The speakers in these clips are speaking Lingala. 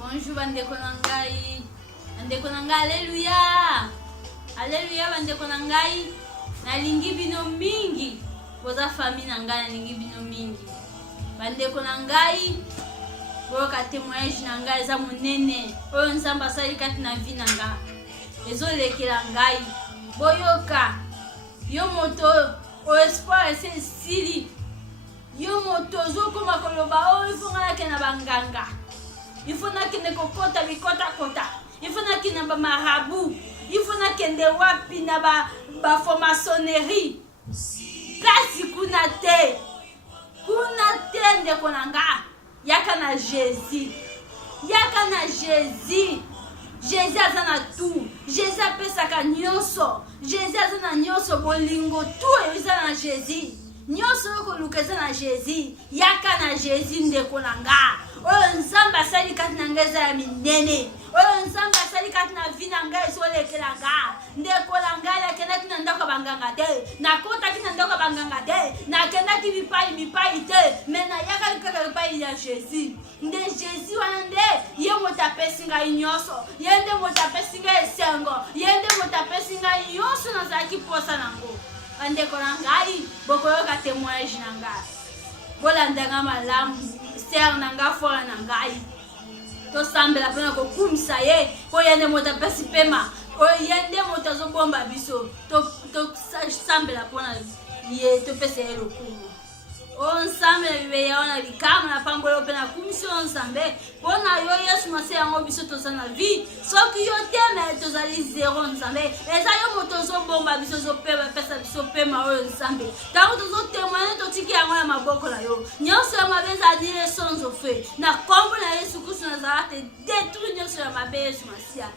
Bonjour bandeko na ngai. Bandeko na ngai, alléluia. Alléluia bandeko na ngai. Nalingi bino mingi. Boza famille na ngai nalingi bino mingi. Bandeko na ngai. Boyoka témoignage na ngai eza monene. Oyo Nzambe asali kati na vie na ngai. Ezolekela ngai. Boyoka. Yo moto o espoir ese sili. Yo moto zokoma koloba oyo ifonga na banganga. Il faut nakende kokota bikota kota. Il faut nakende ba marabout. Il faut nakende wapi na ba franc-maçonnerie. Place kuna te. Kuna te ndeko nanga. Yaka na Jésus. Yaka na Jésus. Jésus azana tout. Jésus apesaka nyonso. Jésus azana nyonso bolingo tout ezana Jésus. Nyonso kolukeza na Jésus. Yaka na Jésus ndeko nanga. Oyo Nzambe asali kati na ngai eza ya minene. Oyo Nzambe asali kati na vie na ngai ezolekela nga. Ndeko na ngai nakendaki na ndako banganga te. Nakotaki na ndako banganga te. Nakendaki mipai te. Me nayakaki kaka epai ya Jésus. Nde Jésus wana nde ye moto apesi ngai nyonso. Ye nde moto apesi ngai esengo. Ye nde moto apesi ngai nyonso nazalaki posa nango. Bandeko na ngai bokoyoka témoignage na ngai. Bolandanga malamu. Ser nanga fora na ngai. To sambela pena ko kumisa ye. Ko yende moto pesi pema. O yende moto zo bomba biso. To sambela pona ye to pese ye lokumu. O nsambela bibe ya ona likama na pambolo pena kumisa nsambe. Pona yo Yesu mase yango biso to sana vie. Soki yo teme to zali zero nsambe. Eza yo moto zo bomba biso zo pema pesa biso pema o nsambe. Tango to zo témoigner to tiki yango na maboko na yo. Nyonso ya mabeza dire sans offre. Na kombo na Yesu Kristo Nazareth détruire nyonso ya mabe Yesu Masia.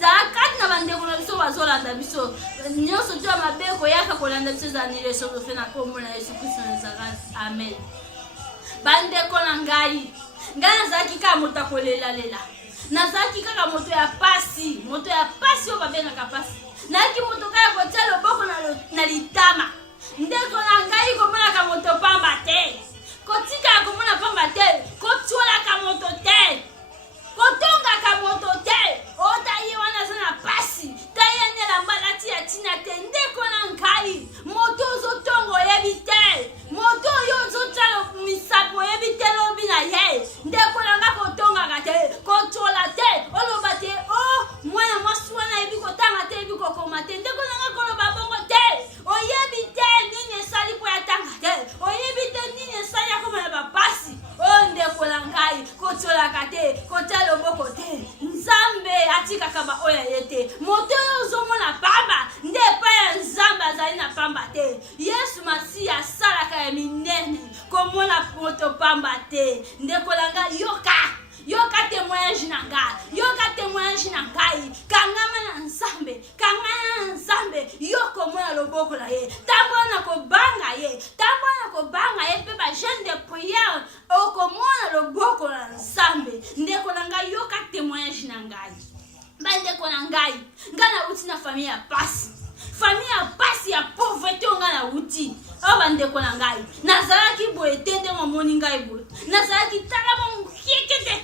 Zakati na bandeko na biso bazolanda biso. Nyonso to ya mabe ko yaka kolanda biso za dire sans offre na kombo na Yesu Kristo Nazareth. Amen. Bandeko na ngai. Ngai nazalaki kaka moto akolela. Nazalaki kaka moto ya pasi. Moto ya pasi oyo babengaka pasi. Nayaki moto kaka kotia loboko na litama. Ndeko na ngai komonaka moto pamba te. Kotika komona pamba te. Kotiolaka moto te. Kotongaka moto te. Otaye wana zana pasi. Taye nela mbalati ya tina te. Ndeko na ngai. Moto zotongo yebi te. Moto yo zotalo misapo yebi te lobi na ye. Ndeko na nga kotongaka te. Kotola te. Oloba te. Oh, mwana mwasi wana yebi kotanga te yebi kokoma te. Ndeko na nga koloba bongo te. Oyebi te nini esali po ya tanga te. Oyebi te nini esali ya koma na bapasi. Oh, ndeko na ngai kotolaka te. Kotalo boko te. Nzambe atikaka ba oya yete. Moto yo zomona pamba. Nde pa ya Nzambe azali na pamba te. Yesu Masia salaka ya minene. Komona moto pamba te. Ndeko na ngai yoka. Yoka témoignage na ngai. Yoka témoignage na ngai. Kangama na Nzambe. Kangama na Nzambe. Yoko mona loboko na ye. Tambo na kobanga ye. Tambo na kobanga ye. Pe ba jeune de prière. Oko mona loboko na Nzambe. Ndeko na ngai yoka témoignage na ngai. Bandeko na ngai. Nga na uti na famille ya pasi. Famille ya pasi ya pauvreté nga na uti. O bandeko na ngai. Nazalaki boye tende momoni ngai boye. Nazalaki tala mo kiekete.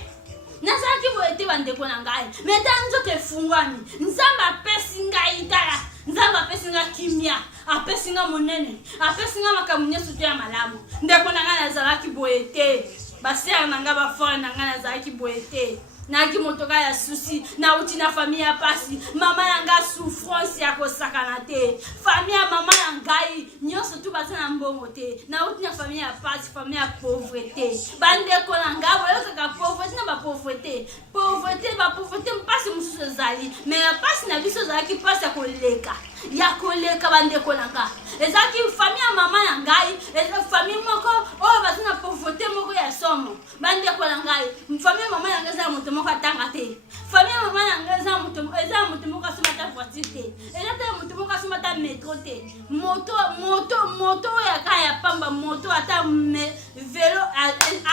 Nazalaki boye te bandeko na ngai. Meta nzoto efungwami. Nzambe apesi ngai tala. Nzambe apesi ngai kimia. Apesi ngai monene. Apesi ngai makambo nyonso te ya malamu. Ndeko na ngai nazalaki boye te. Basere na ngai bafore na ngai nazalaki boye te. Naki motoka ya susi na uti na famille ya pasi. Mama na nga souffrance ya kosakana te. Famille ya mama na ngai nyonso tu basa na mbongo te. Na uti na famille ya pasi, famille ya pauvreté. Bandeko na nga boyo kaka pauvreté na ba pauvreté. Pauvreté ba pauvreté mpasi mususu ezali. Mais la pasi na biso ezalaki pasi ya koleka. Ya koleka bandeko na nga. Ezalaki famille ya mama na ngai, ezalaki famille moko oyo basa na pauvreté moko ya somo. Bandeko na ngai, famille ya mama na ngai ezala moto moko atanga te. Famille ya mama na ngai ezala moto moko asomata voiture te. Ezala moto moko asomata métro te. Moto ya kaya pamba moto ata vélo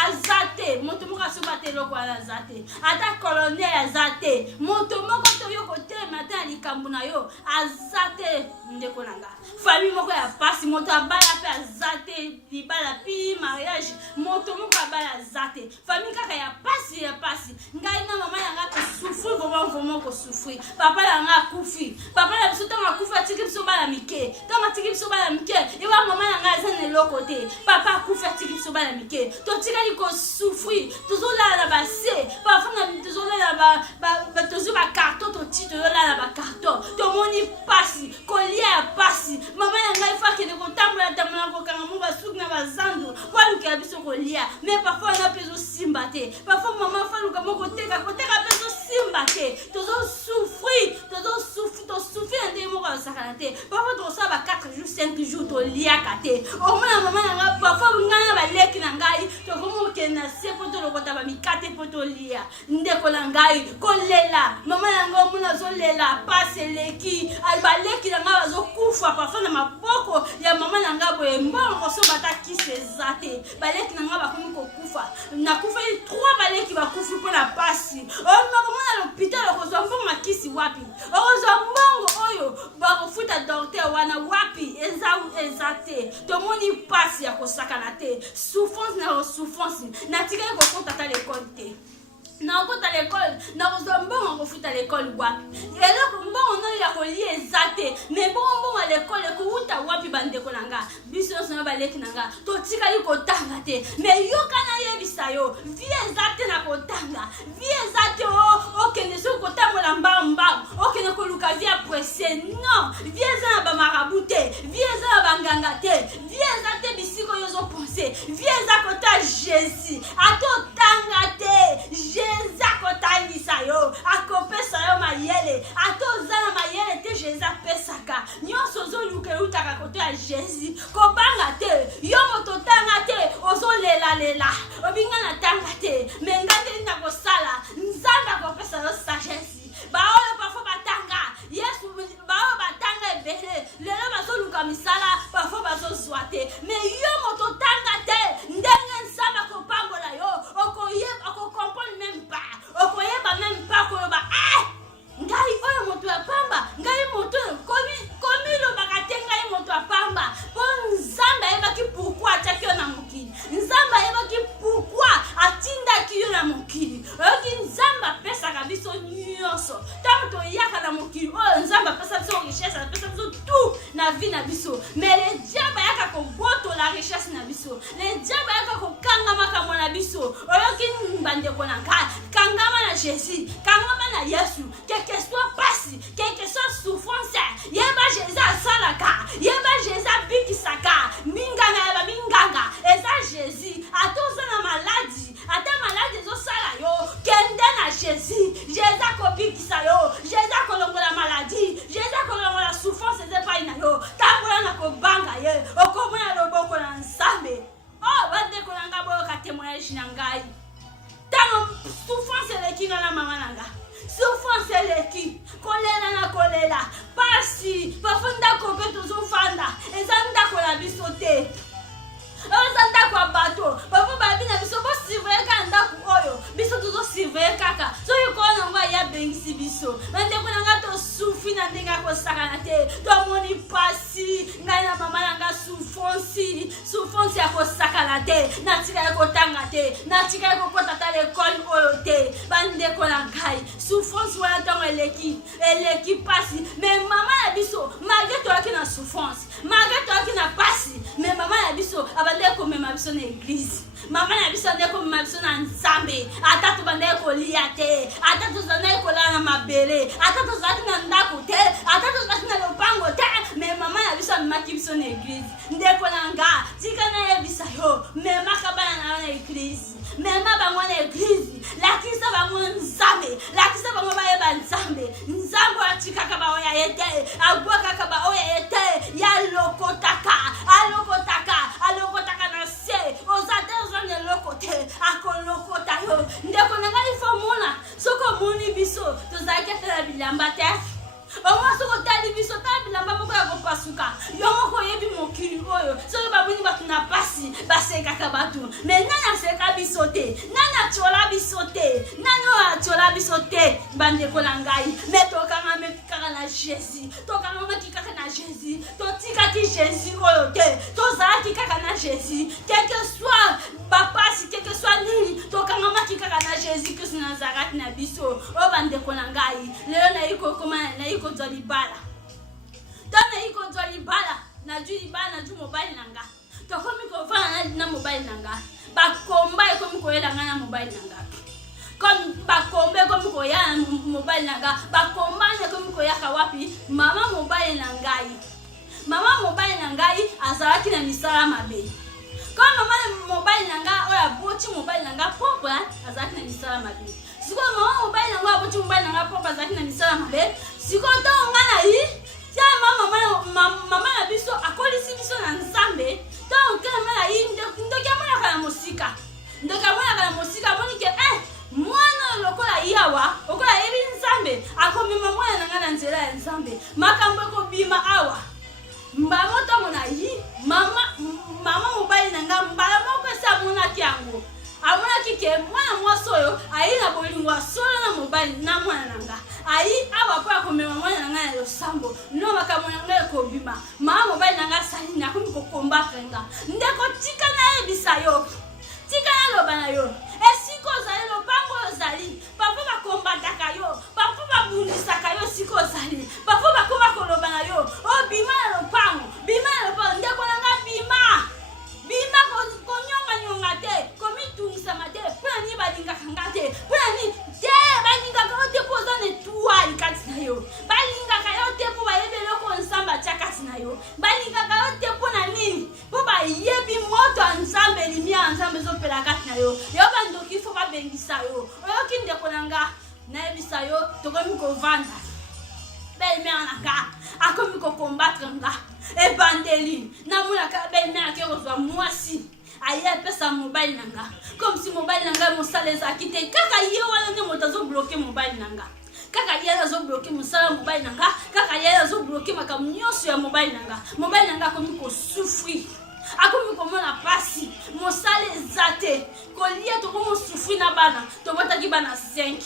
azate. Moto moko asomata loko azate. Ata colonel azate. Moto moko to yo kote matin likambo na yo azate ndeko na nga. Famille moko ya pasi moto abala pe azate libala pi mariage moto moko abala azate. Famille kaka ya pasi ngai na vraiment ko souffrir papa la nga kufi papa la biso tanga kufi atiki biso bala mike tanga tiki biso bala mike et wa maman la nga za ne côté papa kufi atiki biso bala mike to tika li ko souffrir tozola na base parfois na tozola na ba tozo ba carton to ti tozola na ba carton to moni pasi kolia pasi maman la nga ifa ke ne ko tambola ko kanga mo ba suk na ba zandu kwa luka biso kolia mais parfois na peso simbate parfois maman fa luka mo ko teka peso simbate tozo souffrir ande mo ka sakanate parfois to sa ba 4 jours 5 jours to lia kate o mona maman nga parfois ngana ba leki na ngai to komo ke na se poto lo kota ba mikate poto lia ndeko na ngai kolela maman nga mona zo lela passe leki al ba leki na nga zo kufa parfois na maboko ya maman nga boye mbongo so bataki sezate ba leki na nga ba komi ko kufa na kufa 3 ba leki ba kufi po na pasi o maman na l'hôpital ko zo mbongo makisi wapi o zo mbongo oyo ba ko futa docteur wana wapi ezate to moni pasi ya ko sakana te souffrance na tika ko konta l'école te na ko ta l'école na ko zo mbongo ko futa l'école wapi elo mbongo no ya ko li ezate mais mbongo à l'école ko uta wapi bande ko nanga biso so ba leki nanga to tika li ko tanga te mais yo kana yebisa yo vie ezate na ko tanga vie ezate o kende so ko tambola mbamba o kende ko luka vie pressé non vie ezana ba marabute vie ezana ba nganga te vie ezate bisiko yo zo penser vie ezako ta Jésus ato tanga te Jésus akotangisa yo akopesa yo mayele atozana mayele te Jésus apesaka nyonso zo luka utaka koto ya Jésus kobanga te yo moto tanga te ozolela obinga na tanga te mengande na kosala nzanga kopesa yo sagesse baoyo parfois batanga Yesu baoyo batanga ebele lelo bazoluka misala parfois bazozwa te mais yo moto tanga te ndenge nzamba kopambola yo okoyeba okocomprendre même pas okoyeba même pas koyoba ngai oyo moto ya pamba ngai moto komi lo bakate ngai moto ya pamba po nzamba yebaki pourquoi ataki yo na mokili nzamba yebaki pourquoi atindaki yo na mokili oyoki nzamba pesaka biso nyonso tango toyaka na mokili oyo nzamba pesa biso richesse apesa biso tout na vie na biso mais le diable yaka kobotola richesse na biso le diable yaka kokangama kamwa na biso oyoki bandeko na ngai kangama na Jésus kangama na Yesu que soit pasi que soit souffrance yeba Jésus asalaka yeba Jésus abikisaka minganga eza Jésus atoza na maladie ata maladie zo sala yo kende na Jésus Jésus akobikisa yo Jésus akolongola maladie Jésus akolongola souffrance eze pa ina yo tambola na kobanga ye okomona loboko na Nzambe bande kolanga boyo ka témoignage na ngai tango souffrance eleki na mama nanga souffrance eleki kolela pasi bafunda ko pe tozofanda eza ndako na biso te eza ndako ya bato bafo babi na biso bosivre ka ndako oyo biso tozosivre kaka soki kona ngo ya bengisi biso bandeko na nga tosufi na ndenge akosakana te tomoni pasi ngai na mama na nga souffrance ya kosakana te natika ya kotanga te natika ya kokota ta l'école oyo te bandeko na ngai souffrance wana ntango eleki pasi mais mama na biso malgré toyaki na souffrance malgré toyaki na pasi mais mama na biso abandeki komema biso na église mama na biso abandeki komema biso na Nzambe ata tobandeki kolia te ata tozandaki kolala na mabele ata tozalaki na ndako te ata tozalaki na lopango te mais mama na biso amemaki biso na église ndeko na nga tika nayebisa yo memaka bana na yo na église mema bango na église lakisa bango Nzambe lakisa bango bayeba Nzambe atikaka baoya ye te abwakaka baoya ye te ya alokotaka na se ozate ozange loko te akolokota yo ndeko na ngai fo mona soko moni biso tozalaki atala bilamba te Omo soko tali biso tali bilamba moko ya kopasuka yo moko yebi mokili oyo soki babuni bato na pasi basekaka bato mais nani aseka biso te nani atiola biso te nani oyo atiola biso te bandeko na ngai mais tokanga kaka na Jésus tokangamaki kaka na Jésus totikaki Jésus oyo te tozalaki kaka na Jésus quel que soit bapasi quel que soit nini tokangamaki kaka na Jésus Christ Nazareth na biso o bandeko na ngai lelo na iko komana na iko zwa libala tana iko zwa libala na ju libala na ju mobile nanga tokomi ko fana na mobile nanga bakomba ekomi ko yela ngana mobile nanga comme bakombe comme ko ya mobile nanga bakomba ne comme ko ya kawapi mama mobile nangai azalaki na misala mabe comme mama mobile nanga oya boti mobile nanga papa azalaki na misala mabe siko mama mobile nanga boti mobile nanga papa azalaki na misala mabe siko to ngana yi tia mama na biso akolisi biso na nzambe to nkana na yi ndokia mwana kana musika monike mwana lokola yawa okola yebi nzambe akomema mwana nanga na nzela ya nzambe makambo ko bima awa mbamo to mona yi mama mobile nanga mbala moko sa mona kiango amona kike mwana mwasoyo ayi na bolingwa solo na mobile na mwana nanga ayi awa pa komema mwana nanga na losambo no makambo nanga ko bima mama mobile nanga sali na komi ko combattre nga ndeko tika na ebisa yo tika na lobana yo esiko zali lopango ozali parfois bakombataka yo parfois babundisaka yo siko ozali parfois bakoma kolobana yo o bima na lopango ndeko nanga bima konyonga te komitungisama te mpona nini balingaka nga te mpona nini te balingaka yo te mpo oza na etuali kati na yo balingaka yo te mpo bayebi eloko nzambe atia kati na yo balingaka yo te mpona nini mpo bayebi moto ya nzambe limia ya nzambe ezopela kati na yo yo bandoki fo babengisa yo oyoki ndeko na nga nayebisa yo tokomi kovanda belle-mère na nga akomi kokombattre nga ebandeli namonaka belle-mère ake kozwa mwasi aye apesa mobile nanga comme si mobile nanga mosala ezalaki te kaka ye wana nde moto azobloke mobile nanga kaka ye azobloke mosala mobile nanga kaka ye azobloke makambo nyonso ya mobile nanga akomi kosufri akomi komona pasi mosala eza te kolia tokomi osufri na bana tobotaki bana 5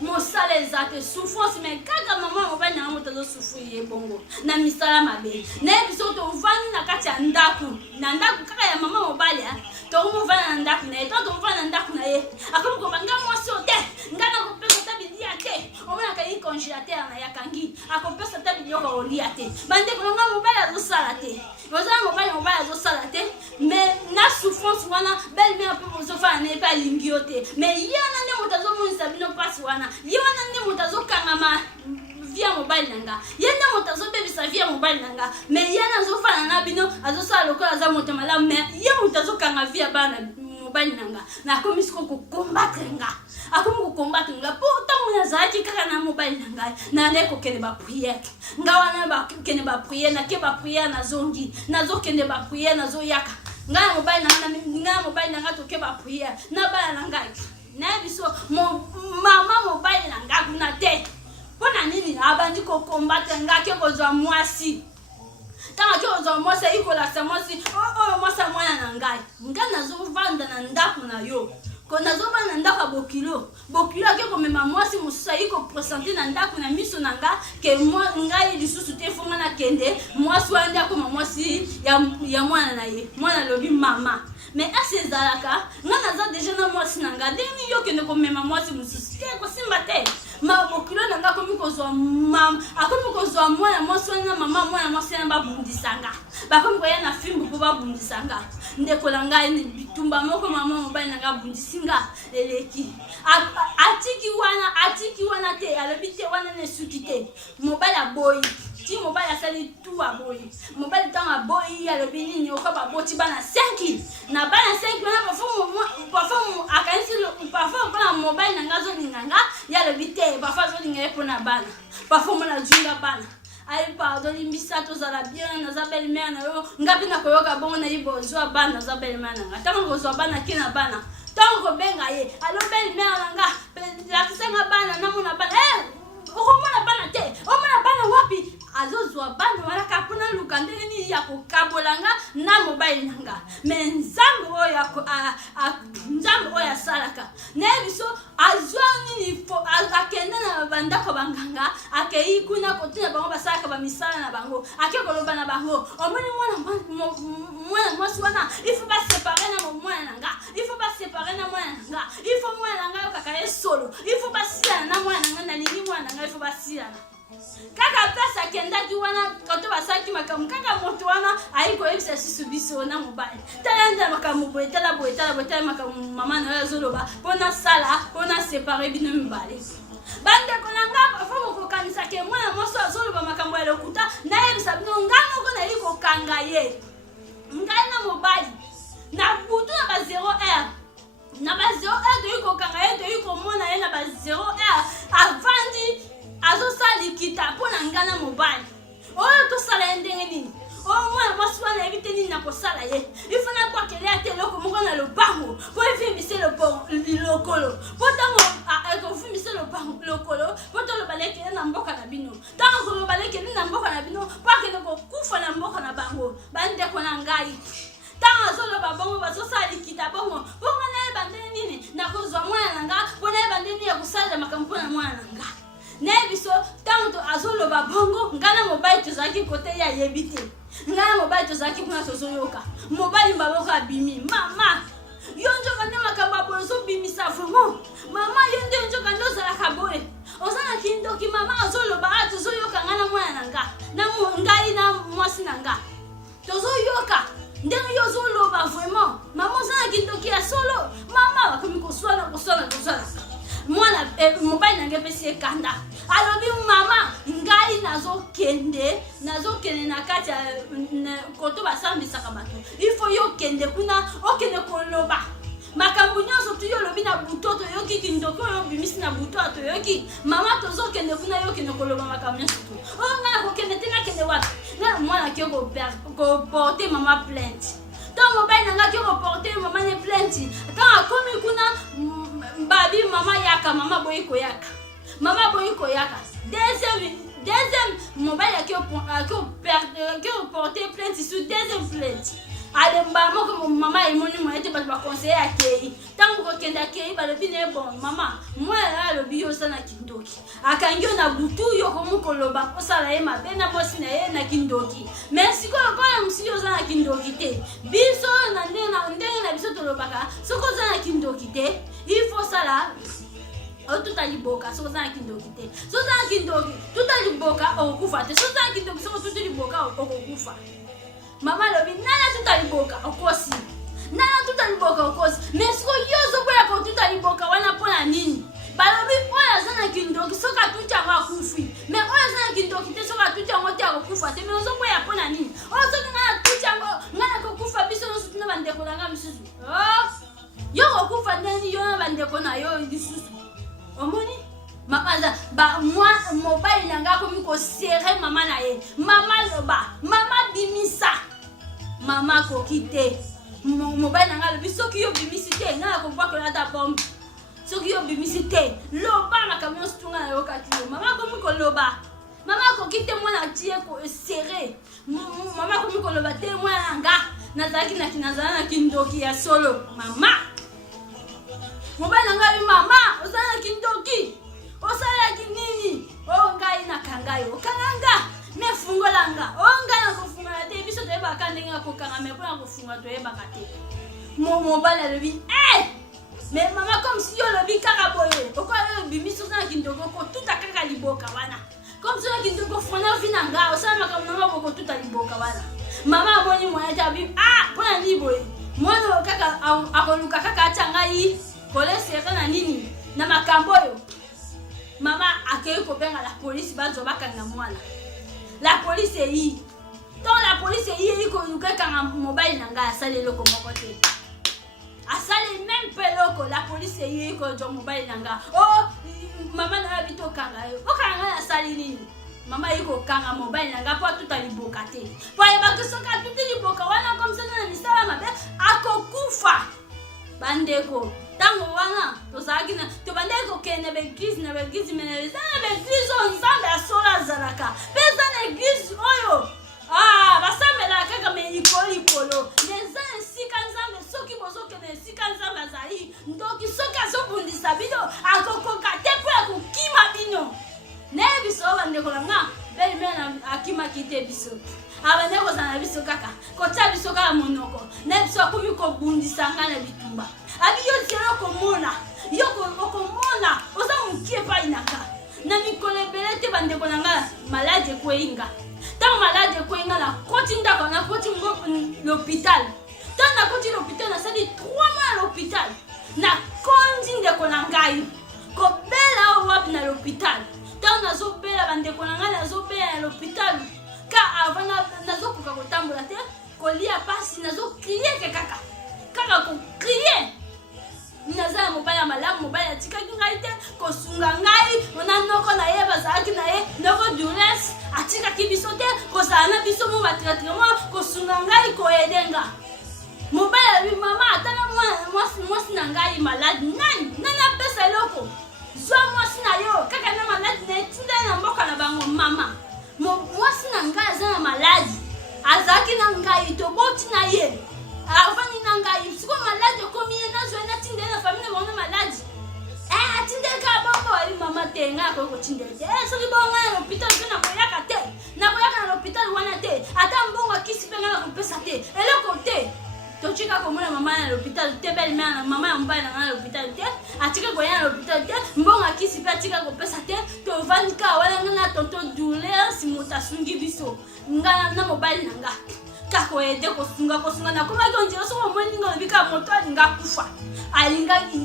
mosala eza te souffrance me kaka mama mobile nanga moto azosufri ye bongo na misala mabe nayebi so tovandi na kati ya ndaku na ndaku kaka ya mama mobile tokomovanda na ndaku na ye to tovanda na ndaku na ye akomi kobanga mwasi o te nga na kopesa ta bilia te omonaka ye congélateur na yakangi akopesa ta biloko kolia te bandeko nanga mobile azosala te ozala mobile azosala te mais na souffrance wana belle-mère mpe bozofana na ye mpe alingi yo te mais ye wana nde moto azomonisa bino mpasi wana ye wana nde moto azokangama via mobile nanga ye nde moto azobebisa via mobile nanga mais ye azofana na bino azosala lokola aza moto malamu mais ye moto azokanga via bana mobile nanga nakomi siko kokombattre nga akomi kokombattre nga po ntango nazalaki kaka na mobile nanga nande kokende bapriere nga wana bakende bapriere nake bapriere nazokende bapriere nazoyaka nga na mobile nanga toke bapriere na bana na ngai nayebi so mama mobile nanga kuna te mpona nini abandi kokombattre nga ke kozwa mwasi tanga ke ozwa mwasi ikolakisa mwasi oyo mwasi mwana na ngai nazovanda na ndako na yo ko nazovanda na ndako ya bokilo ake komema mwasi mosusu ayi kopresente na ndako na miso na nga ke ngai lisusu te fonga na kende mwasi wana nde akoma mwasi ya mwana na ye mwana alobi mama mais asi ezalaka nga naza deja na mwasi na nga ndeni yo kende komema mwasi mosusu te kosimba te bokilo na nga akomi kozwa mwana mwasi wana na mama mwana mwasi wana babundisanga bakomi koya na fimbu mpo babundisanga ndeko na ngai bitumba moko mama mobali na nga abundisi nga eleki atiki wana te alobi te wana nesuki te mobali aboyi ti mobali asali tu aboyi mobali ntango aboyi alobi nini oko baboti bana 5 na bana 5 wana parfois akanisi parfois mpona mobali na nga azolinga nga ye alobi te parfois azolinga ye mpona bana parfois mona junga bana ayi pardon limbisa tozala bien naza belle-mère na yo nga mpe nakoyoka bongo nayiba ozwa bana naza belle-mère na nga ntango kozwa bana ke na bana ntango kobenga ye alo belle-mère na nga lakisanga bana namona bana okomona bana te omona bana wapi azozwa bana wana mpona luka ndenge nini ya kokabolanga na mobile nanga mais nzambe oyo asalaka nayebi so azwa nini akende na bandako banganga akei kuna kotina misala na bango ake koloba na bango omoni mwana mwasi wana il faut pas séparer na mwana nanga il faut pas séparer na mwana nanga il faut mwana nanga yo kaka ye solo il faut pas sila na mwana nanga na lingi mwana nanga il faut pas sila na kaka place akendaki wana koto basaki makambo kaka moto wana ayikoyebisa susu biso na mobali tala nda makambo boye tala makambo mama na yo azoloba mpona sala mpona separe bino mibale bandeko na nga bafo kokokanisa ke mwana mwasi azoloba makambo ya lokuta nayebisa bino nga moko nali kokanga ye ngai na mobali na butu na ba 0 na ba 0 toyi kokanga ye toyi komona ye na ba 0 avandi azosala likita mpona nga na mobali oyo tosala ye ndenge nini oyo mwana mwasi wana yebi te nini na kosala ye ifo nakwakelea te eloko moko na lopango mpo evimbise lokolo mpo ntango ekovimbise lokolo mpo toloba lekele na mboka na bino ntango koloba lekele na mboka na bino mpo akende kokufa na mboka na bango bandeko na ngai ntango azoloba bongo bazosala likita bongo bongo nayeba ndenge nini nakozwa mwana na nga mpo nayeba ndenge nini ya kosalela makambo mpo na mwana na nga nebiso tanto azoloba bongo ngana mobali tozaki kote ya yebi te ngana mobali tozaki kuna tozoyoka mobali mbaboko abimi mama yo njoka nde makambo aboye ozobimisa vraiment mama yo nde njoka nde ozalaka boye ozala kindoki mama azoloba tozoyoka ngana mwana na nga na ngai na mwasi na nga tozoyoka ndenge yo ozoloba vraiment mama ozala kindoki ya solo mama bakomi koswana mwana mobali nange pesi ekanda alobi mama ngai nazokende na kati ya koto basambisaka bato ifo yo kende kuna okende koloba makambo nyonso tu yo lobi na buto toyoki kindoki oyo bimisi na buto toyoki mama tozokende kuna yo kende koloba makambo nyonso tu oyo ngai nakokende te nakende wapi ngai mwana ki koporte mama plainte ntango mobali nanga ki koporte mama ne plainte ntango akomi kuna babi mama yaka mama boyi koyaka deuxième mobile qui ont porté plainte sur deuxième plainte alemba moko mama emoni mo ete ba conseiller akei tango ko kenda akei ba lobi ne bon mama moi la lobi yo sana kindoki akangio na butu yo ko mukoloba osala ye mabe na bosi na ye na kindoki merci ko msi yo sana kindoki te biso na ndenge na biso tolobaka soko sana kindoki te il faut sala tout aliboka soko sana kindoki te so sana kindoki tout aliboka okufa te so sana kindoki soko tout aliboka okufa mama lobi nana tutaliboka okosi mais siko yozo kwa ko tutaliboka wana pona nini balobi oya zana kindoki soka tutyango akufi mais oya zana kindoki te soka tutyango te akufa te mais ozo kwa pona nini ozo ngana tutyango ngana kokufa biso no sutuna bandeko nanga misusu yo kokufa ndeni yo bandeko na yo lisusu omoni mama ba moi mobile nanga ko mi ko serrer mama na ye mama loba mama bimisa mama ko kite mobile nanga lobi soki yo bimisi te ngana ko bwa ko na ta bombe soki yo bimisi te loba na camion stunga na yo katio mama ko mi ko loba mama ko kite mwana tie ko serrer mama ko mi ko loba te mwana nanga nazaki na kinazana na kindoki ya solo mama mobile nanga bi mama osana kindoki osala kinini o ngai na kangayo kanga me fungolanga o ngai na kofunga te biso te ba kandinga ko kanga me pona kofunga to e bakate mo bala lebi mais mama comme si yo lobi kaka boye o ko yo bimiso na kindoko ko tuta kaka liboka wana comme si na kindoko fona vina nga osala makamuna ko tuta liboka wana mama boni mwana tabi pona ni boye mwana kaka akoluka kaka changai kolesera na nini na makambo yo mama akei ko benga la police bazo bakanga mwana la police yi donc la police yi ko luka kanga mobile nanga asale loko moko te asale même peloko la police yi ko jo mobile nanga mama na bito kanga yo okanga asali nini mama yi ko kanga mobile nanga po tutaliboka te po eba ko soka tutaliboka wana comme ça na misala mabe akokufa bandeko tango wana tozaki na to bandeko kene be église na église mais na église on nzambe asola zalaka pesa na église oyo basambela kaka me ikolo neza sika nzambe soki bozo kene sika nzambe azali ndoki soki azobundisa bino akokoka te po akokima bino ne biso bandeko na nga beli mena akima bakite biso abane kozana biso kaka kotia biso kaka monoko na biso akomi kobundisa nga na bitumba abi yo tielo komona yo komona oza mokie pa inaka na mikolo ebele te bandeko na nga malade ekweinga ntango malade ekweinga na koti ndako na koti l'hôpital ntango na koti l'hôpital nasali 3 mois à l'hôpital na kondi ndeko na ngai kobela wapi na l'hôpital ntango nazobela bandeko na ngai nazobela na l'hôpital ka avant nazokoka kotambola te kolia pasi nazokrie ke kaka kokrie naza mobali ya malamu mobali atikaki ngai te kosunga ngai ona noko na ye bazalaki na ye noko duresse atikaki biso te kozala na biso mo batraitement kosunga ngai koyedenga mobali abi mama atala mwasi na ngai malade nani apesa eloko zwa mwasi na yo kaka na malade na etinda na mboka na bango mama mwasi na ngai aza na malade azalaki na ngai toboti na ye avandi na ngai siko malade okomi ye nazwa natinda na famille bango malade atindeka bongo abi mama te ngai akoki kotindela te soki bongo ngai na l'hôpital mpe nakoyaka te nakoyaka na l'hôpital wana te ata mbongo akisi mpe ngai nakopesa te eloko te tochika komona mama na l'hôpital te belle mère na mama ya mobali na nga na l'hôpital te atika koya na l'hôpital te mbongo akisi mpe atika kopesa te tovandi ka wana nga na tonto douleur moto asungi biso nga na mobali na nga kakoyede kosunga nakomaki ondira soko omoni nga olobika moto alinga kufa alingaki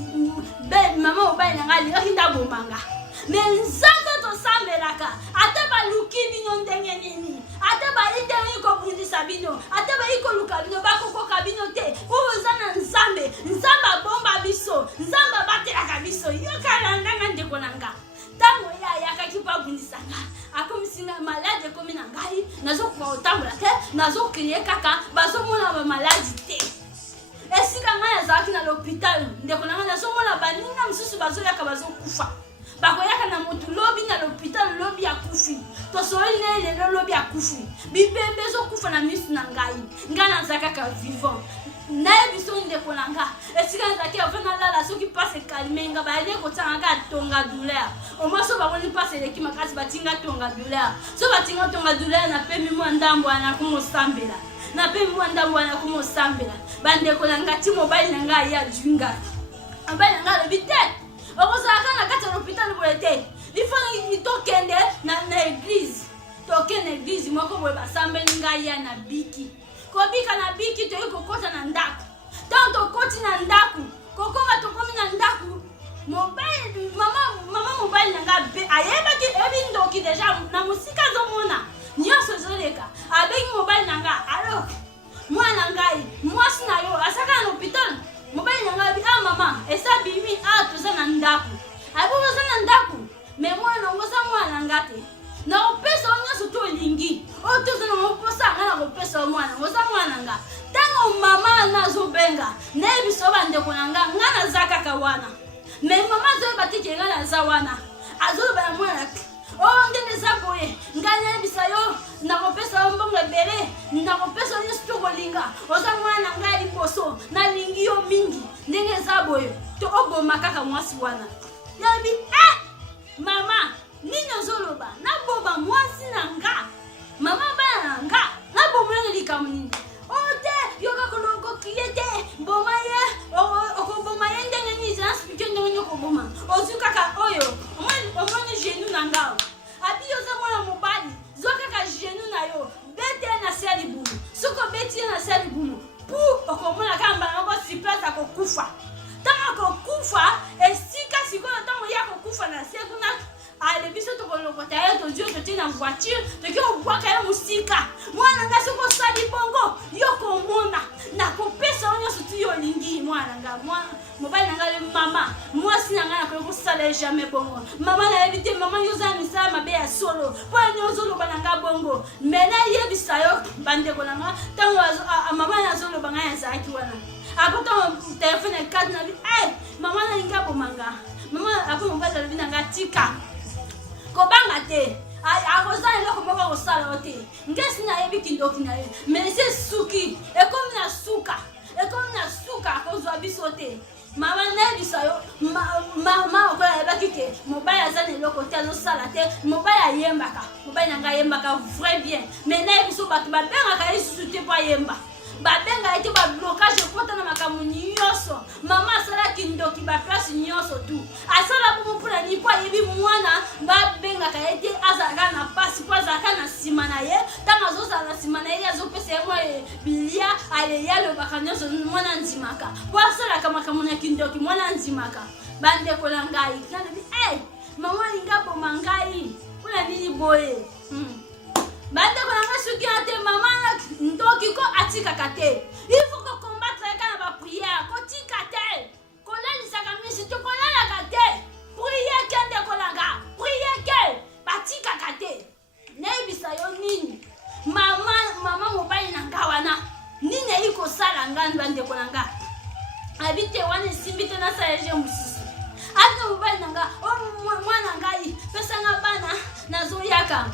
mama mobali na nga alingaki ndabomanga me nzambe tosambelaka ata baluki bino ndenge nini ata baiteli kobundisa bino ata baikoluka bino bakokoka bino te oza na nzambe abomba biso nzambe abatelaka biso yokala ndanga ndeko na nga ntango ye ayakaki mpo abundisa nga akomisi nga malade ekomi na ngai nazokoka kotambola te nazokrie kaka bazomona bamaladi te esika ngai azalaki na l'hôpital ndeko na ngai nazomona baninga mosusu bazoyaka bazokufa bakoyaka na motu lobi na l'hôpital lobi akufi tosoli na ye lelo lobi akufi bibembe ezokufa na misu na ngai naza kaka vivant nayebi so ndeko na nga esika nazalaki ava nalala soki mpasi ekalime nga baye kotianga kaka tonga douleur omwa so bamoni mpasi eleki makasi batinga tonga douleur so batinga tonga douleur napemi mwa ndambo wana komosambela bandeko na nga ti mobali na nga aye adwinga mobali na nga alobi te okozalaka na kati ya l'hôpital boye te ifana tokende na église tokende église moko boye basambeli ngai ya na biki kobika na biki toyi kokota na ndako ntango tokoti na ndako kokoka tokomi na ndako mama mobali na nga ayebaki ebi ndoki deja na mosika azomona nyonso ezoleka abengi mobali na nga alors mwana ngai mwasi na yo asaka na l'hôpital mobali na nga mama esa bimi toza na ndako aboza na ndako me mwana ongoza mwana nga te na opesa nyonso to olingi oyo toza na moposa nga na kopesa mwana ngoza mwana nga ntango mama nazobenga nayebiso bandeko na nga naza kaka wana me mama azoyeba teke nga naza wana azoloba na mwana ndenge eza boye ngai nayebisa yo nakopesa yo mbongo ebele nakopesa yo nyonso to kolinga oza mwana na ngai liboso nalingi yo mingi ndenge eza boye to oboma kaka mwasi wana yabi mama nini ozoloba naboma mwasi na nga mama bana na nga nabomolenge likambo nini te yoka kolokokile te boma ye okoboma ye ndenge nini zanspike ndenge nini okoboma ozwi kaka oyo omoni genou na ngao abi oza mwana mobali zwa kaka genou na yo bete na se ya libumu soki obeti ye na se ya libumu pu okomona kaka mbala moko siplase akokufa ntango akokufa esika sikoyo ntango ye akokufa na se kuna alebiso tokolokota ye tozwi totie na voiture toki obwaka ye mosika mwana nga soki osali bongo yo komona nakopesa yo nyonso ti yo olingi mwana nga mobali na nga mama mwasi na nga nakoki kosala ye jamais bongo mama nayebi te mama yo oza misala mabe ya solo mpo ani ozoloba na nga bongo me nayebisa yo bandeko na nga ntango mama nazoloba ngai azalaki wana apo telefone ekati nabi mama nalingi abomanga mama apo mobali alobi na nga tika kobanga te akozala eloko moko akosala yo te ngesi nayebi kindoki na ye mais se suki ekomi na suka akozwa biso te Maman n'a dit ça, maman, on va quitter. Mon bail a zane le côté de salate, mon bail a yembaka. Mon bail n'a yembaka vrai bien. Mais n'a dit ça, bah, ben, à soutien pas yemba. Babenga été ba blocage pour na makamu nyonso. Maman sala kindoki ba place nyonso tu. Asala pour pour ni kwa yebi mwana babenga ka été azaka na passe kwa zaka na simana ye. Tanga zo sala simana ye azo pese mo bilia ale ya lo bakanyonso mwana nzimaka. Kwa sala kama kama na kindoki mwana nzimaka. Bande ko langai. Kana bi mama lingapo mangai. Kuna nini boye? Bande ko langa suki ate mama ndoki ko atika kate. Il faut que combattre kana ba prière ko tika te. Ko la ni saka misi to ko la kate. Prière kende ko langa. Prière ke batika kate. Nebisa yo nini? Mama mobile na ngawana. Nini iko sala ngani bande ko langa. Habite wane simbite na sa eje musisi. Ate mobile nanga mwana ngai pesa nga bana nazoyaka.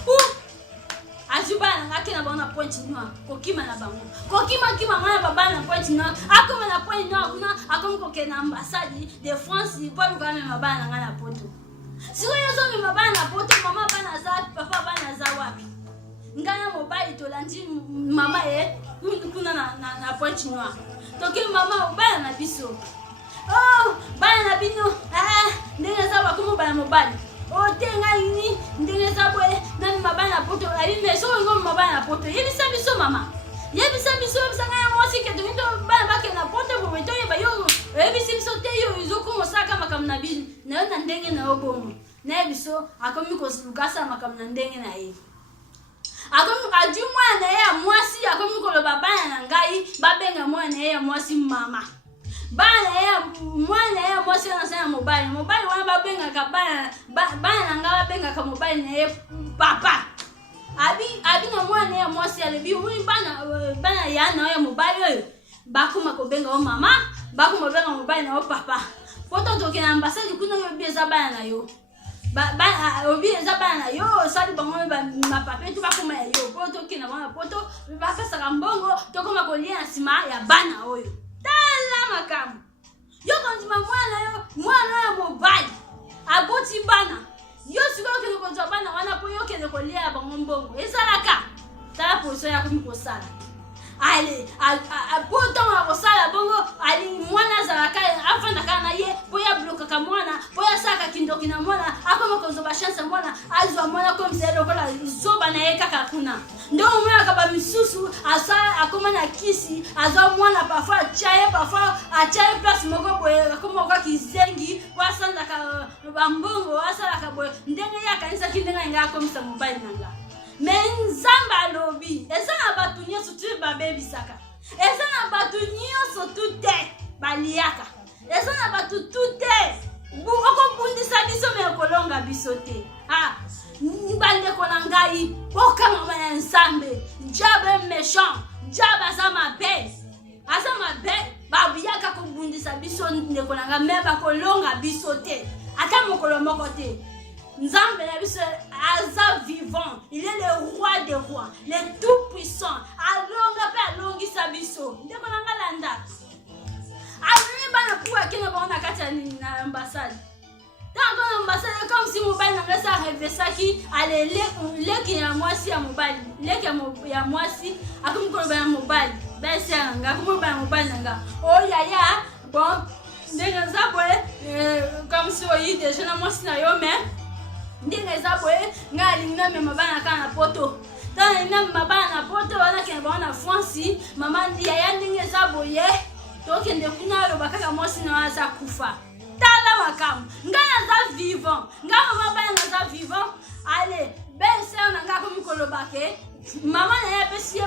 Ajuba na ngaki na bana point noir kokima na bango kokima ngana baba na point noir akoma na point noir kuna akomko ke na ambassade de France pour kwa me mabana ngana poto siko yozo me mabana na poto mama bana za papa bana za wapi ngana mobile to landi mama kuna na point noir toki mama bana na biso bana na bino ndenge za bakumo bana mobile tenga ini ndenge zabwe na mabana poto ali meso ngo mabana poto yebisa biso mama yebisa biso bisanga ya mwasi ke to bana bake na poto bo beto yeba yo yebisa biso te yo izoko mosaka makam na bil na yo na ndenge na obomo na biso akomi ko lugasa makam na ndenge na ye akomi aju mwana ya mwasi akomi ko lo babana na ngai babenga mwana ya mwasi mama mwana ya mwasi na sana mobile wana babenga ka bana nga babenga ka mobile na papa abi na mwana ya mwasi alebi wi bana ya na ya mobile bakuma ko benga o mama bakuma benga mobile na o papa poto to ke na ambassade kuna yo bieza bana na yo obieza bana na yo sali bango ma papa tu bakuma yo poto ke na bana poto bakasa kambongo to koma ko lia na sima ya bana oyo tala makamu yo konzima mwana ya mobile aboti bana yo siko kene konzwa bana wana po yo kene kolia bango mbongo esalaka tala position ya komi kosala ale poto wa kosala bongo ali mwana zalaka afanda kana ye po ya bloka ka mwana po ya saka kindoki na mwana akoma konzoba chance mwana azwa mwana comme c'est lokola zoba na ye kaka kuna ndo mwana kaba misusu asa akoma na kisi azwa mwana parfois achaye place moko boye akoma kwa kizengi kwa sanda ka bambongo asala ka boye ndenge ya kanisa kindenga nga komisa mobile nanga Menzamba lobi, eza na batu nyonso tu babebi saka. Eza na batu nyonso tu te baliaka. Eza na batu tu te. Oko bundisa biso me kolonga biso te. Mbande kona ngai, oka mama ya nsambe. Diable méchant, diable asa mabe. Asa mabe, babiyaka ko bundisa biso ndeko nanga me ba kolonga biso te. Ata mokolo moko te. Nzambe na biso aza vivant, il est le roi des rois, le tout puissant. Alonga pe alongisa biso. Ndeko nanga landa. Aloni bana kuwa kena baona kati na ambassade. Tango na ambassade comme si mobile nanga sa revesaki ale leki ya mwasi ya mobile. Leki ya mwasi akumukolo ya mobile. Bese nanga akumukolo ya mobile nanga. Oh yaya, bon ndenge zabwe comme si oyi déjà na mwasi na yo mais ndenge zabwe ngali ngame mabana kana poto tana ngame mabana na poto wana ke baona France mama ya ndenge zabwe toke ndekuna lo bakaka mwasi na asa kufa tala makamu ngana za vivant ngama mabana na za vivant ale bese na ngako mikolo bake mama na ya pesie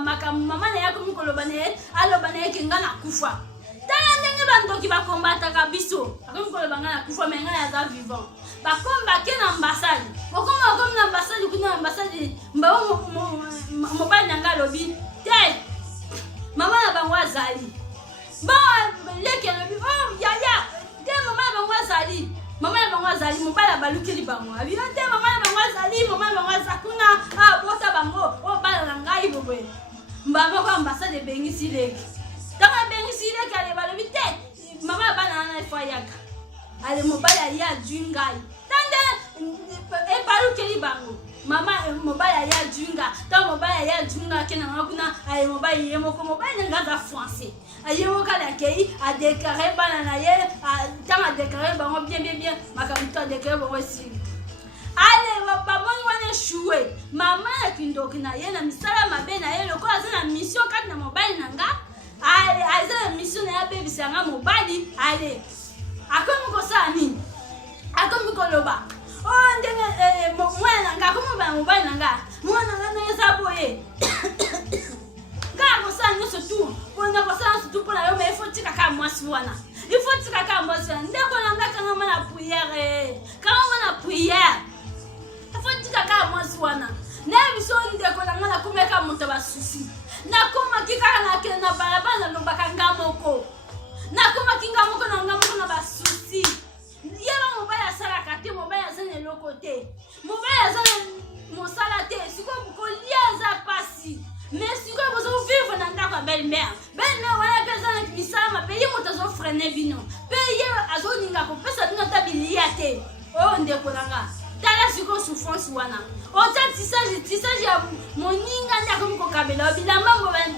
makamu mama na ya ko mikolo bane alo bane ke ngana kufa tala ndenge bandoki ba kombata kabiso akomikolo bangana kufa menga ya za vivant bakomba ke na ambassade okoma comme na ambassade kuna ambassade mbawo mobile nanga lobi te mama na bango azali ba leke lobi yaya te mama na bango azali mobile balukeli bango abi te mama na bango azali mama na bango azakuna bota bango bala na ngai bobe mbaba ko ambassade bengisi leke tanga bengisi leke ale balobi te Maman bana na efayaka. Ale mobile ya jungai. Tande e paru keli bango. Mama mobile ya junga. Ta mobile ya junga kena ngakuna ale mobile yemo ko mobile ngaza français. Ayemo kala kei a déclarer bana na ye a tanga déclarer bango bien makamto a déclarer bango si. Ale babamoni wana choué. Mama ya kindoki na ye na misala mabe na ye lokola zana mission kati na mobile nanga. Ale azana mission na ya baby sanga mobile ale. Akomi ko sa nini? Akomi ko loba. Oh ndenge mwana nga komo ba mobile nanga. Mwana nga na yesa boye. Nga ko sa nyo surtout. Pona ko sa surtout pona yo me faut tika ka mwasi wana. Il faut tika ka mwasi wana. Ndeko nanga kanga mana prière. Kanga mana prière. Il faut tika ka mwasi wana. Na biso ndeko nanga na kumeka moto ba susi. Na koma kikaka na kena na barabara no bakanga moko. Na kuma kinga moko na ngamoko na basusi. Yeba mobile sala kate mobile zane lokote. Mobile zane mosala te siko buko liaza pasi. Mais siko bozo vivre na ndako belle-mère. Belle-mère wala pesa na misama paye moto freiner bino. Paye azo ninga ko pesa dina tabiliate. Oh ndeko nanga. Tala siko souffrance wana. Ota tisage ya moninga ndako mko kabela bilamba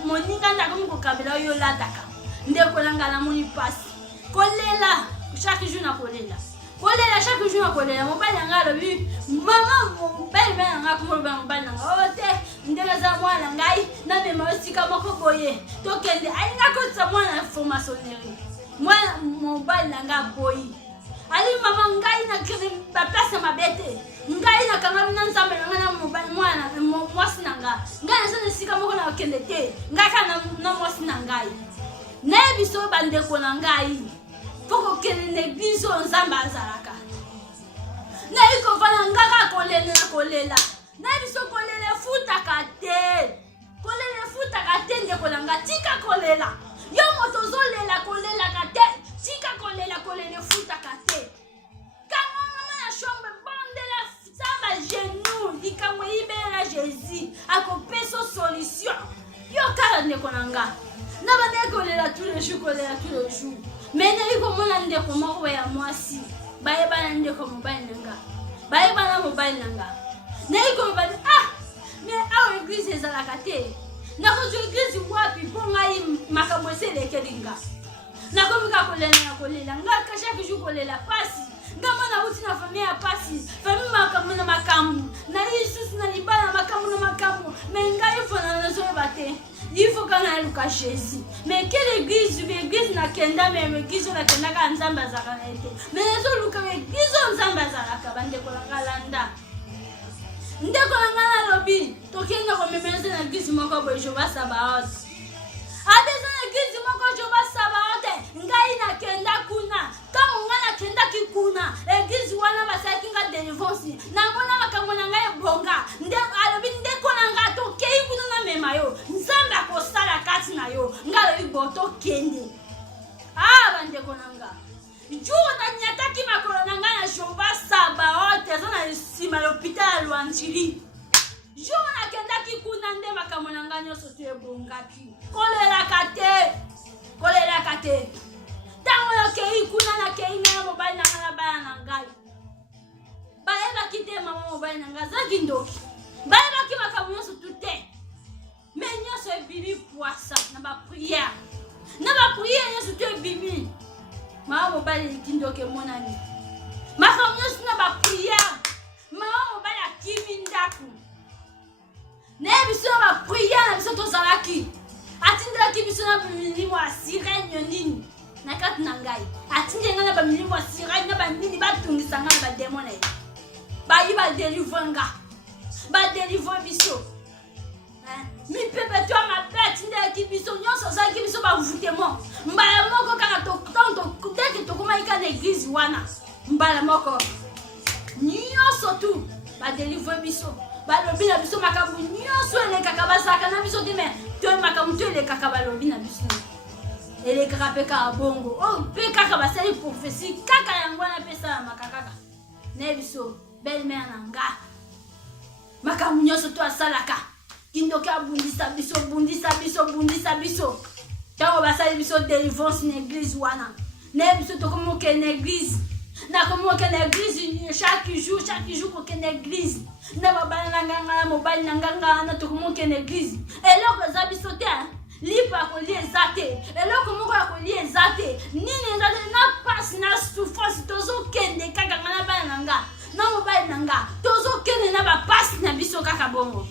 moninga ndako mko kabela yo lataka. Ndeko nanga na moni pasi. Kolela chaque jour na kolela. Kolela chaque jour na kolela. Mobile nanga lobi mama mobile nanga ko mobile nanga. Ote ndela za mwana ngai na mema osika moko boye. Tokende ainga ko tsa mwana formationnerie. Mwana mobile nanga boyi. Ali mama ngai na kene ba place mabete. Ngai na kanga mina nzambe nanga na mobile mwana mwasi nanga. Ngai na sana sika moko na kende te. Ngai kana na mwasi nangai. Na biso bandeko na ngai poko kele neglizo nzamba azalaka na iko fana ngaka kolela na biso kolela futa kate ndeko na nga tika kolela yo moto zolela kolela kate tika kolela futa kate kama mama na chambre bandela samba genou likamwe ibera Jésus akopeso solution yo kala ndeko na nga. Na bande kolela tous les jours. Mais na iko mona ndeko moko ya mwasi. Baye bana ndeko mobile nanga. Baye bana mobile nanga. Na iko bana mais awa église ezalaka te. Na ko église wapi bonga yi makambo seleke linga. Na ko mika kolela nga ka chaque jour kolela pasi. Nga mona uti na famille ya pasi. Famille makambo na Yesu na libana makambo. Mais nga ifo na nazo bate. Il faut qu'on aille au Jésus. Mais quelle église n'a kenda mais église n'a kenda ka nzamba zakalete. Mais zo luka église nzamba zalaka bande ko landa. Ndeko ngana lobi to kenda ko memeze na église moko bo Jehova Sabaoth. Adeza na église moko Jehova Sabaoth ngai na kenda kuna. Kama ngana kenda kikuna église wana basaki nga délivrance. Na ngona makambo na ngai bonga. Alobi ndeko nga to kei kuna na mema yo. Nzamba ko sala kati na yo. Ngalo iboto kende. Bandeko nanga. Jour na nyataki makolo nanga na Jehova Sabaoth ezona sima l'hôpital Luanchili. Jour na kenda kikuna nde makambo nanga nyoso te bongaki. Kolela kate. Tango yo kei kuna na kei na mobile nanga na bana nangai. Baeba kite mama mobile nanga zaki ndoki. Baeba ki makambo nyoso tute. Mais nyoso ebibi poisa na ba prière. Na ba prière nyoso te bibi. Mama mobile kindoke monani. Makambo nyoso na ba prière. Mama mobile akimi ndaku. Na biso ba prière na biso to salaki. Atindela ki biso na milimo a sirene nini. Na kat nangai. Atindela na ba milimo a sirene na ba nini ba tungisa nga ba demone. Ba yiba delivranga. Ba délivre biso. Mi pepe toi ma bête ndé ki biso nyonso za ki biso ba voûtement. Mbala moko kaka to dès que to koma ika l'église wana. Mbala moko. Nyonso tout ba délivre biso. Ba lobi na biso makambu nyonso ele kaka basaka na biso dime. To makambu to ele kaka ba lobi na biso. Ele kaka peka bongo. Oh pe kaka basali prophétie kaka yango na pesa makaka. Ne biso belle-mère nanga. Makambu nyonso to asalaka. Kindoki abundisa biso. Tango basali biso délivrance na église wana. Ne biso to comme aucune église. Na comme aucune église chaque jour aucune église. Na babana nanganga mobile nanganga na to comme aucune église. Et là que ça biso te lipa ko liezate. Et là comme ko liezate. Nini na passe na souffrance tozo kende kaka na bana nanga. Na mobile nanga. Tozo kende na ba passe na biso kaka bongo.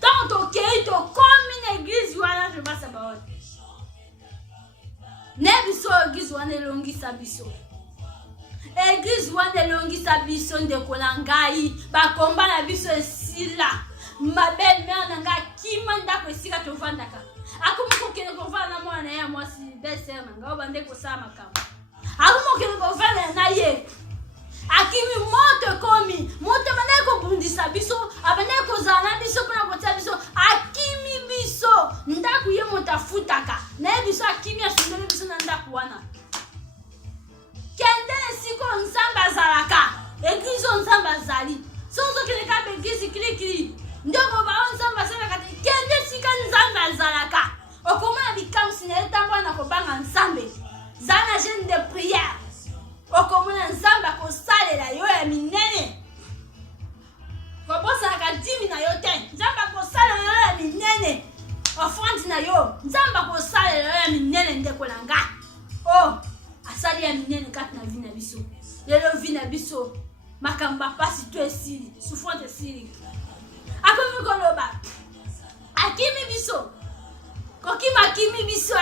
Tant to kei to comme une église wana je passe ba. Ne biso église wana elongisa biso. Église wana elongisa biso ndeko na ngai bakomba na biso esila. Ma belle-mère nanga kima ndako esika tovandaka. Akomo kende kovanda na mwana ya mwasi belle-sœur nanga obande kosala makambo. Akomo kende kovanda na ye. Akimi moto komi moto bande ko bundisa biso abande kozala biso pona kotia biso akimi biso ndako ye moto afutaka na biso akimi asundele biso na ndako wana. Kende siko nzamba zalaka église nzamba zali sozo kile ka église kili ndeko ba nzamba zalaka kende sika nzamba zalaka okoma bikamsi na etambo na kobanga nzambe zana jeune de prière okoma nzamba ko salela yo ya minene ko bosa ka 10 na yo te nzamba ko salela yo ya minene offrande na yo nzamba ko salela yo ya minene ndeko langa oh asali ya minene kati na vina biso lelo vina biso makamba pasi to esili souffrance esili akomi koloba akimi biso kokima kimi biso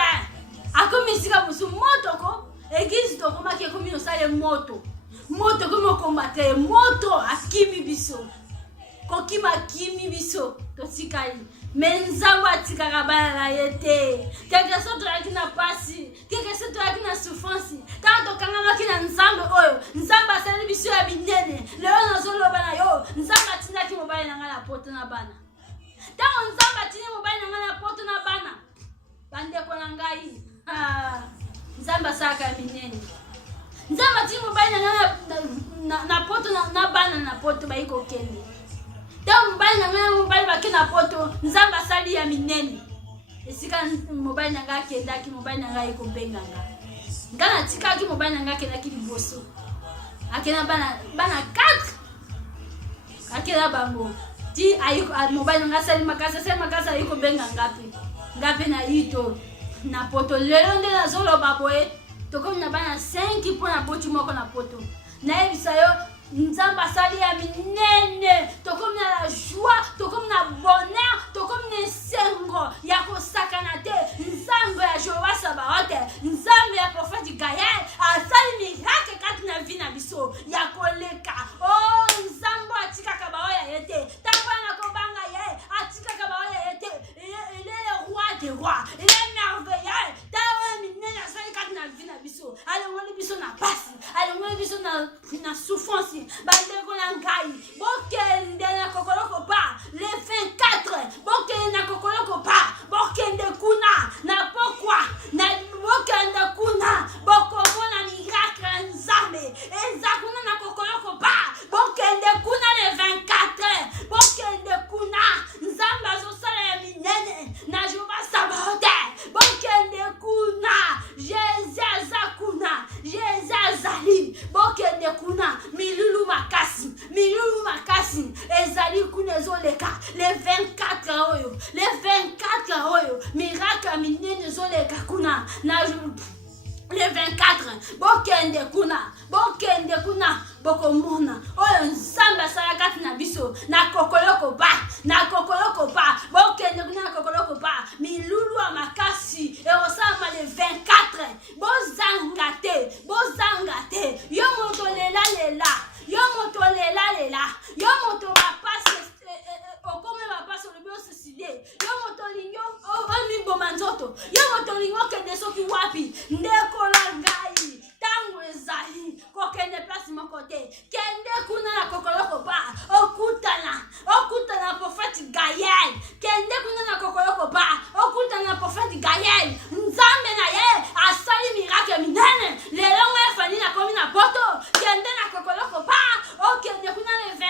akomi sika musu moto ko église to koma ke komi osale moto komi combattre moto akimi biso kokima kimi biso to sikali Menzambo atikaka bana na yete. Quelque chose to yakina pasi, quelque chose to yakina souffrance. Tanto kangama kina nzambe oyo, nzamba asali biso ya binene. Leo nazolo bana yo, nzamba tinda ki mobile na ngala poto na bana. Tango nzamba tinda mobile na ngala poto na bana. Bande ko na ngai. Nzamba saka ya binene. Nzamba tinda mobile na ngala na poto na bana na poto ba iko kende. Tango mobile na ngala mobile ba kina poto, nzamba sali ya minene. Esika mobile na ngala kenda ki mobile na ngala iko benga ngala. Ngana tika ki mobile na ngala kenda ki liboso. Akena bana 4. Akena bango. Ti ayiko mobile na ngala sali makasa iko benga ngapi. Ngapi na ito na poto lelo nde na zolo baboye. Toko na bana 5 pona poti moko na poto. Na ebisa yo nzamba sali ya minene, tokomi na la joie, tokomi na bonheur, tokomi na sengo ya kosakana te. Nzambe ya Jehova Sabaoth, nzambe ya prophète Gaël asali miracle kati na vie na biso ya koleka. Oh nzambe atika kabao ya yete, tapana kobanga ye, atika kabao ya yete. Il est le roi des rois, il est merveilleux. Tawe minene asali kati na vie na biso. Ale ngoli biso na pasi, ale ngoli biso na souffrance. Bandeko na ngai bokende na kokoloko pa le 24 bokende na kokoloko pa bokende kuna na pokwa na bokende kuna bokomona miracle nzambe ezakuna na kokoloko pa bokende kuna le 24 bokende kuna nzambe azosala ya minene na Jehova Sabaoth bokende kuna Jésus azakuna Jésus azali bokende kuna milulu makasi ezali kuna ezoleka le 24 oyo miracle minene ezoleka kuna na le 24 bokende kuna bokomona oyo nzambe asala kati na biso na kokoloko pa bokende kuna na kokoloko pa milulu ya makasi eosama le 24 bozanga te yo moto lela yo moto bapasi okome bapasi olobi osiside yo moto lingo omiboma nzoto yo moto lingo kende soki wapi ndekola ngai tango ezali kokende place moko te kende kuna na kokoloko pa okutana prophète Gaël kende kuna na kokoloko pa okutana prophète Gaël nzambe na ye asali miracle minene lelo ngwe fani na komi na poto kende na kokoloko pa okende kuna le 24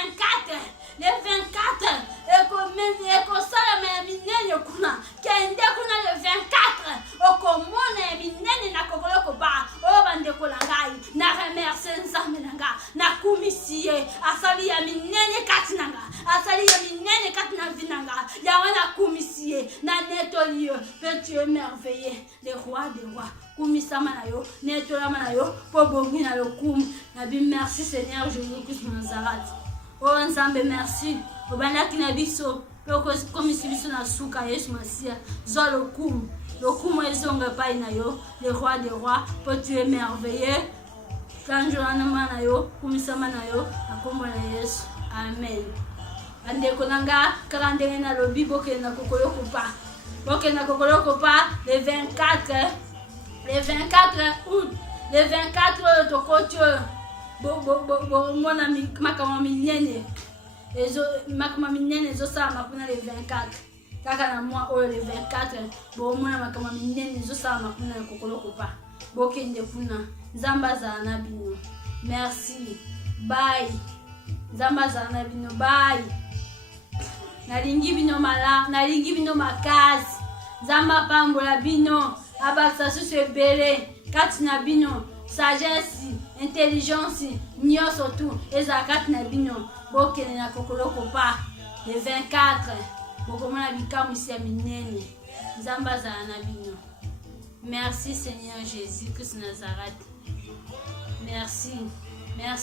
ekosala me minene kuna kende kuna le 24 okomona minene na kokoloko pa o bande kumisi ye asali ya minene katinanga asali ya minene katina vinanga ya wana kumisi ye na netoli yo pe tu es merveilleux le roi des rois kumisama na yo netolama na yo po bongi na lokumu na bi merci Seigneur Jésus-Christ Nazareth o nzambe merci obandaki na biso pe komisi biso na suka Yesu Masia zo lokumu ezonga pai na yo le roi des rois po tu es merveilleux kanjoana na yo kumisama na yo akombo na Yesu amen andeko nanga kaka ndenge na lobi bokenda kokoloko pa le 24 août le 24 tokotio mona makama minene ezosala kuna le 24 kaka na mwa oyo le 24 bomona makama minene ezosala makuna na kokoloko pa bokende kuna nzambe azala na bino merci bye nzambe azala na bino bye nalingi bino malamu nalingi bino makasi nzambe apambola bino abakisa susu ebele kati na bino sagesse intelligence nyonso tu ezala kati na bino bokende na kokoloko pa le 24 bokomona bikamwisi ya minene nzambe azala na bino merci Seigneur Jésus-Christ Nazareth merci